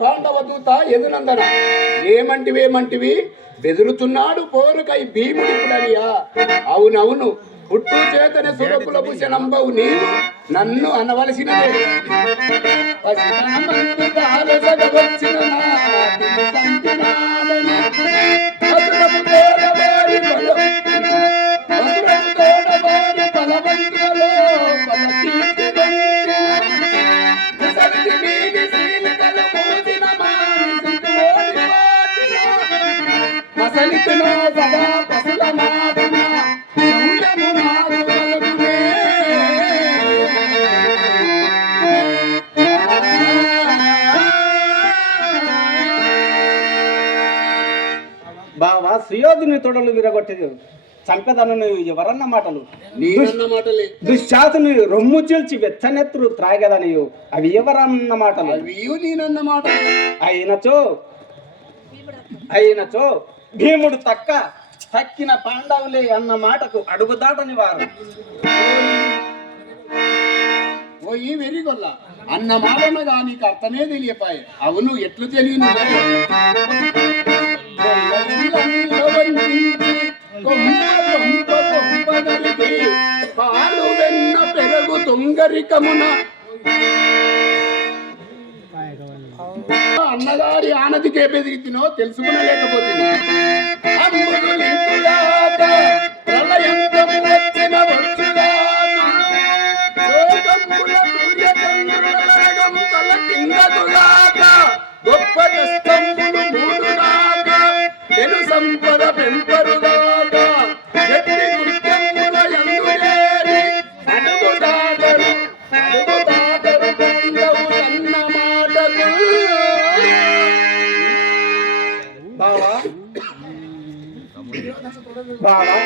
పాండవ దూత ఎదునందన ఏమంటివి బెదురుతున్నాడు పోరుకై భీముడిపుడనియా. అవునవును, పుట్టు చేతనే సురకుల భూషణంబవు నీవు నన్ను అనవలసినదే. బావా సుయోధుని తొడలు విరగొట్టేది చంపెదను ఎవరన్న మాటలు. దుశ్శాసుని రొమ్ము చీల్చి వెచ్చనెత్తురు త్రాగదనియు అవి ఎవరన్న మాటలు. అయినచో భీముడు తక్కిన పాండవులే అన్న మాటకు అడుగుదాటని వారు. ఓ ఈ వెరిగొల్ల అన్న మాటనగా నీకు అర్థమే తెలియపాయి. అవును, ఎట్లు తెలియను. పాలు వెన్న పెరుగు తుంగరికమున అన్నగారి ఆనతికే బెదిరితినో తెలుసుకునలేకపోతే గొప్ప కష్టములు మూడుగాక పెను సంపద పెంపరుగాక ఎట్టి కృత్యముల యందులేని అడుగుదాటరు బంధవు అన్న మాటలు. బావా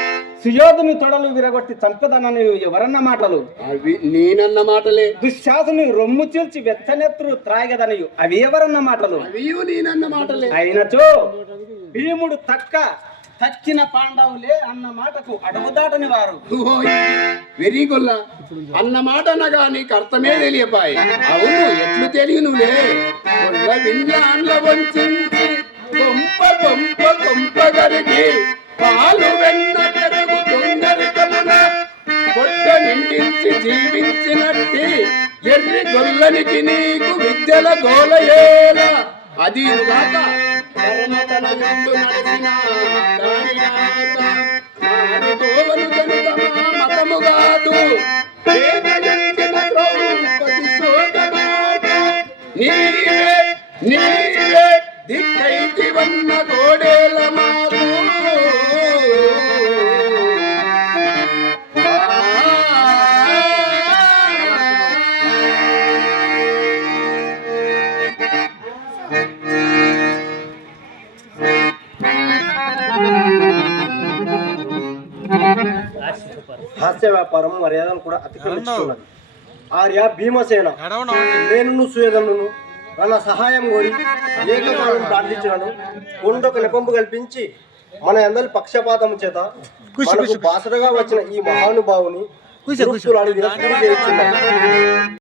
సుయోధుని తొడలు విరగొట్టి చంపదనని ఎవరన్న మాటలు. అవి నేనన్న మాటలే. దుశ్శాసుని రొమ్ము చీల్చి వెచ్చనెత్తురు త్రాగదనియు అవి ఎవరన్న మాటలు. అవి నేనన్న మాటలే. అయినచో భీముడు తక్కిన పాండవులే అన్న మాటకు అడుగుదాటని వారు. వెరిగొల్ల అన్న మాట అనగా నీకు అర్థమే తెలియపాయి. అవును, ఎట్లు తెలియనులే. వింజాన్ల వంచించి కొంప గరిగి పాలు వెన్న పెరుగు తొందరికమున పొట్ట నిండించి జీవించినట్టి ఎర్రి గొల్లనికి నీకు విద్యల గోలయేల. అది కాక కర్మతన నుండు నడిచిన మతము కాదు నీవే దిక్కైతి వన్న గోడేల మాకు. హాస్య వ్యాపారం మర్యాదను కూడా అతిక్రమించుకున్నది. ఆర్య భీమసేన నేను సుయోధనును తన సహాయం కోరి ఏకమాలను ప్రార్థించినను కొండొక నెపంపు కల్పించి మన అందరి పక్షపాతము చేత మనకు బాసటగా వచ్చిన ఈ మహానుభావుని